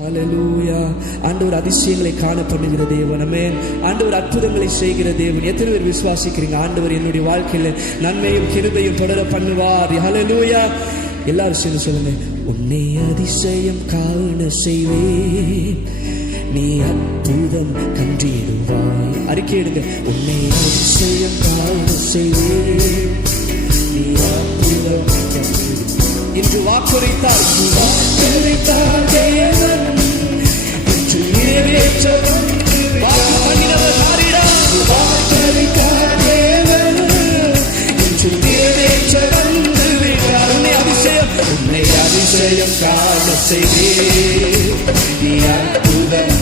ஹல்லேலூயா. ஆண்டவர் அதிசயங்களை காண பண்ணுகிற தேவன். ஆமென். ஆண்டவர் அற்புதங்களை செய்கிற தேவன். எத்தனை பேர் விசுவாசிக்கிறீங்க? ஆண்டவர் என்னுடைய வாழ்க்கையில நன்மையும் கிருபையும் தொடர பண்ணுவார். ஹல்லேலூயா. எல்லாரும் சேர்ந்து சொல்லுங்க. உன்னை அதிசயம் காண செய்வேன், நீ அற்புதம் கண்டிடுவாய். அறிக்கையிடுங்க. உன்னை அதிசயம் காண செய்வேன், நீ அற்புதம் கண்டிடுவாய். இன்று வாக்குரைத்தார் தேவன், இன்று நிறைவேற்ற வாக்கு பண்ணினவர் யாரிடம்? வாக்குரைத்தார் தேவன், இன்று நிறைவேற்ற வந்து விட்டார். உன்னை அதிசயம் காண செய்வேன், நீ அற்புதம்